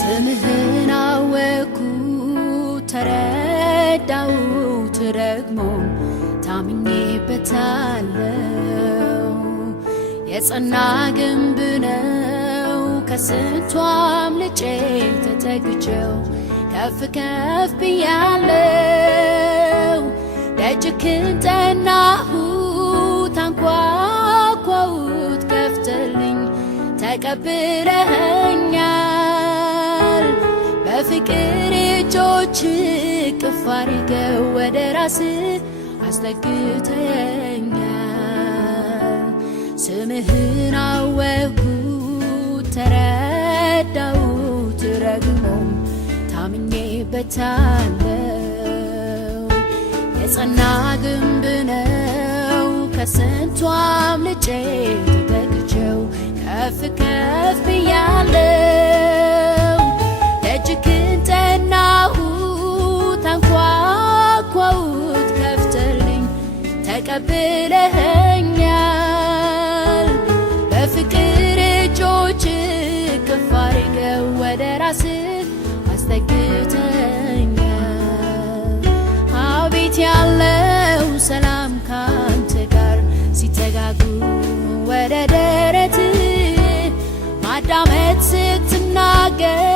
ስምህን አወኩት ተረዳሁት ደግሞ ታምኜበታለሁ። የጸና ግንብ ነው ከስንቱ አምልጬ ተጠግቼው ከፍ ከፍ ብያለሁ። ደጅህን ጠናሁት አንኳኳሁት ከፍተህልኝ ተቀብለኸኛል። በፍቅር እጆች እቅፍ አድርገህ ወደ ራስህ አስጠግተኸኛል። ስምህን አወቅሁት ተረዳሁት ደግሞም ታምኜበታለሁ። የጸና ግንብ ነው ከስንቱ አምልጬ ተጠግቼው ከፍ ከፍ ብያለሁ። ደጅህን ጠናሁት አንኳኳሁት ከፍተህልኝ ተቀብለኸኛል። በፍቅር እጆች እቅፍ አድርገህ ወደ ራስህ አስጠግተኸኛል። አቤት ያለው ሰላም ካንተ ጋር ሲተጋጉ ወደ ደረትህ ማዳመጥ ስትናገር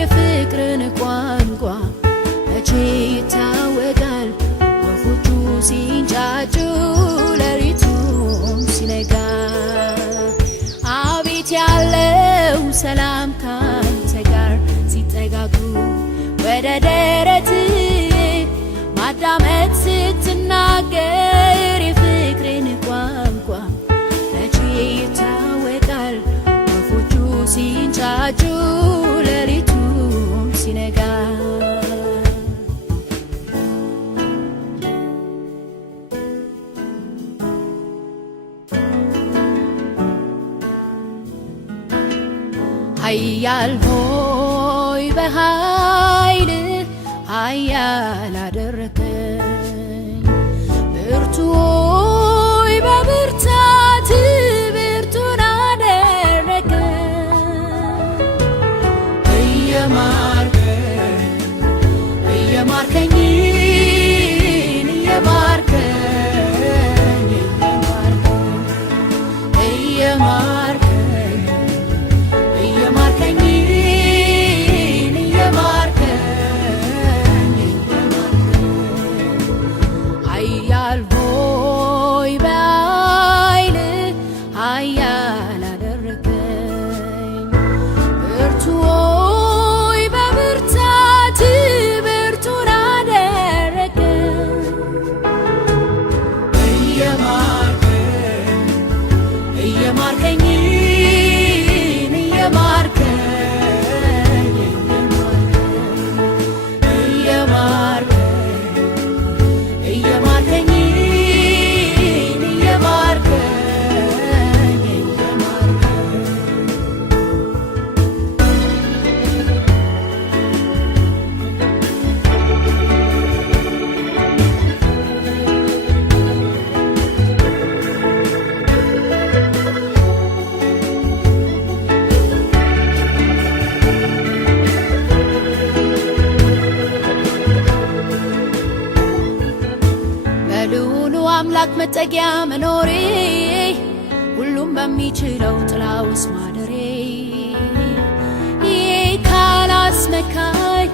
የፍቅርን ቋንቋ መቼ ይታወቃል? ወፎቹ ሲንጫጩ ሌሊቱም ሲነጋ አቤት ያለው ሰላም ካንተ ጋር ሲጠጋጉ ወደ ደረትህ ማዳመጥ ስትናገር የፍቅርን ቋንቋ መቼ ይታወቃል? ወፎቹ ሲንጫጩ ሌሊቱም ሲነጋ ኃያል ሆይ በኃይልህ ኃያል አደረከኝ። ብርቱ ሆይ በብርታትህ ብርቱን አደረከኝ። እየማርከኝ ኃያል ሆይ በኃይልህ ኃያል አደረከኝ። ብርቱ ሆይ በብርታትህ ብርቱን አደረከኝ። እየማርከኝ አምላክ መጠጊያ መኖሬ ሁሉም በሚችለው ጥላ ውስጥ ማደሬ ይሄ ካላስመካኝ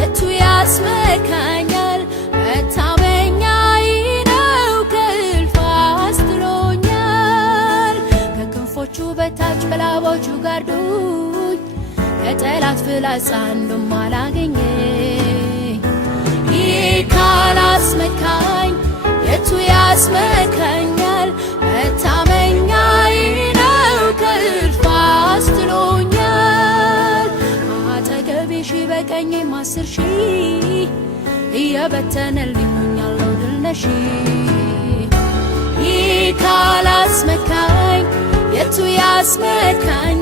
የቱ ያስመካኛል? መታመኛዬ ነው ከእልፍ አስጥሎኛል። ከክንፎቹ በታች በላቦቹ ጋርዶኝ ከጠላት ፍላጻ አንዱም አላገኘኝ። ይሄ ካላስመካኝ የቱ ያስመካኛል? መታመኛዬ ነው ከእልፍ አስጥሎኛል። አጠገቤ ሺህ በቀኜም 10,000 እየበተነልኝ ሆኛለሁ ድል ነሺ። ይህ ካላስመካኝ የቱ ያስመካኝ?